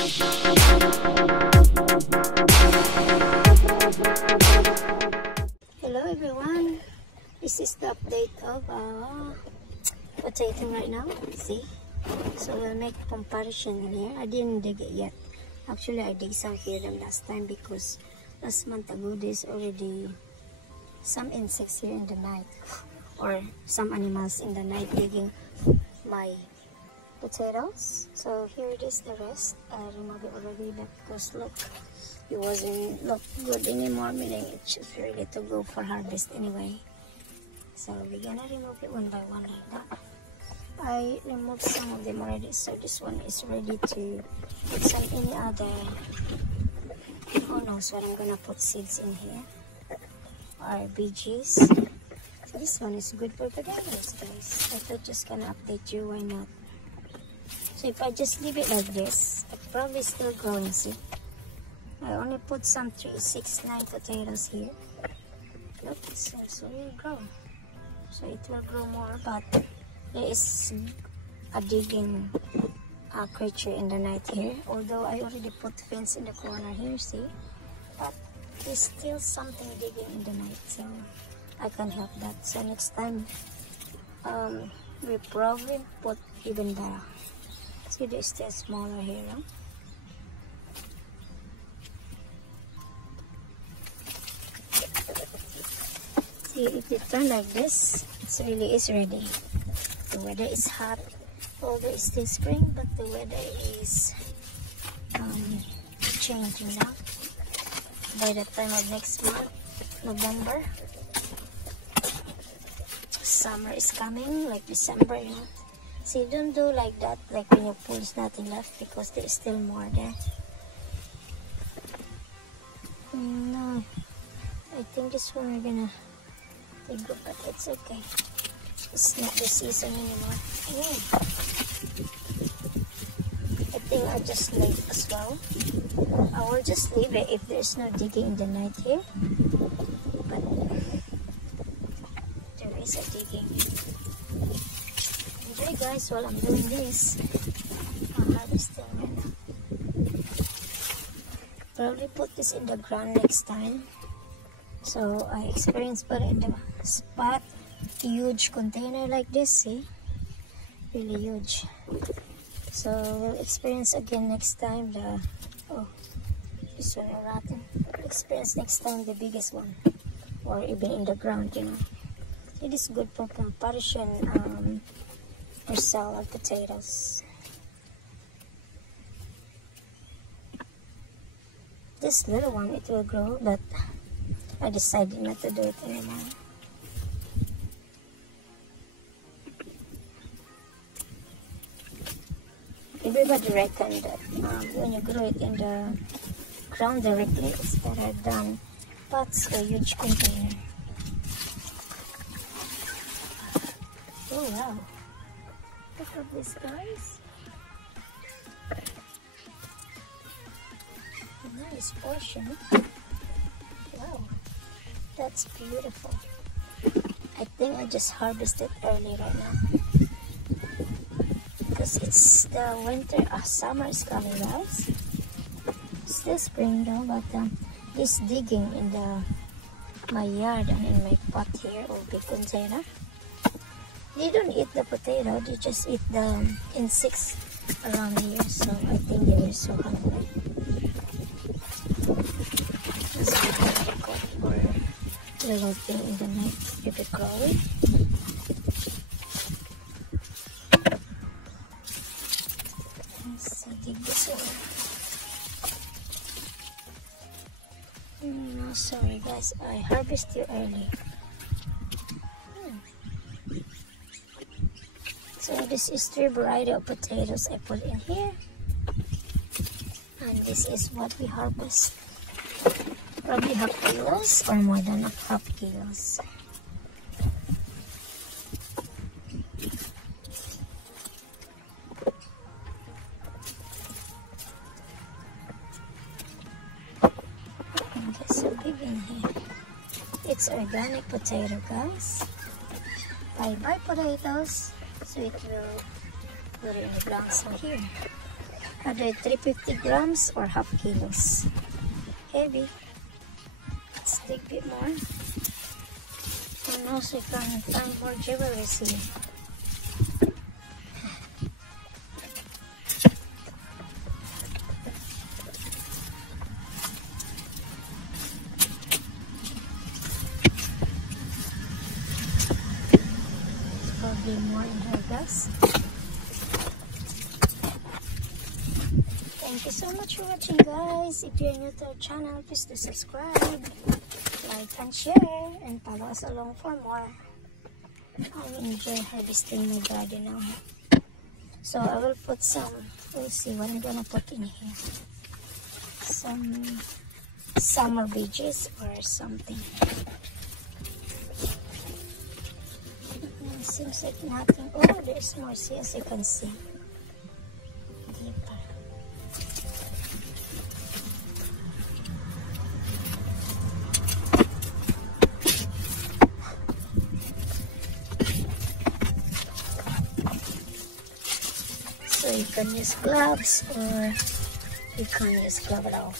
Hello everyone, this is the update of potato right now. See, so we'll make a comparison in here. I didn't dig it yet. Actually, I dig some here them last time because last month ago there's already some insects here in the night or some animals in the night digging my potatoes. So here it is, the rest. I removed it already because look, it wasn't look good anymore, meaning it's just ready to go for harvest anyway. So we're gonna remove it one by one like that. I removed some of them already, so this one is ready to put some any other. Who knows what I'm gonna put seeds in here or BGs. So this one is good for potatoes, guys. I thought just gonna update you, why not? So if I just leave it like this, it's probably still growing. See, I only put some 3, 6, 9 potatoes here. Look, it seems really grow. So it will grow more, but there is a digging creature in the night here. Although I already put fence in the corner here, see, but there's still something digging in the night, so I can't help that. So next time, we probably put even better. See, they're still smaller here, huh? See, if they turn like this, it really is ready. The weather is hot, although it's still spring, but the weather is changing now. By the time of next month, November, summer is coming, like December, you know. See, don't do like that, like when you pull, there's nothing left because there's still more there. No, I think this one we're gonna take good, but it's okay. It's not the season anymore. I think I just leave as well. I will just leave it if there's no digging in the night here. But there is a digging. Enjoy, guys, while I'm doing this. I'll harvest them right now. Probably put this in the ground next time. So I experienced put it in the spot. Huge container like this, see, really huge. So we'll experience again next time the this one is rotten. We'll experience next time the biggest one, or even in the ground, you know. It is good for comparison or sell of potatoes. This little one, it will grow, but I decided not to do it anymore. Everybody reckon that when you grow it in the ground directly, it's better than pots or huge container. Oh wow! Look at this, guys. Nice portion. Wow, that's beautiful. I think I just harvested early right now. Because it's the winter, summer is coming, guys. Still spring though, but this digging in my yard and in my pot here or big container, they don't eat the potato, they just eat the insects around here. So I think they were so hungry. This is difficult for little thing in the night if it crawling. Dig this one. No, sorry guys, I harvest you early. So this is 3 variety of potatoes I put in here, and this is what we harvest. Probably half kilos or more than half kilos. It's organic potato, guys. I buy potatoes, so it will put it in the ground. So here, Are 350 grams or half kilos? Heavy. Let's take a bit more. Who knows, we can find more jewelry here. Probably more in her guys. Thank you so much for watching, guys. If you're new to our channel, please do subscribe, like and share, and follow us along for more. I enjoy harvesting my garden now. So I will put some, we'll see what I'm gonna put in here. Some summer veggies or something. Seems like nothing. Oh, there's more. See, as you can see. Deeper. So you can use gloves or you can use glove at all.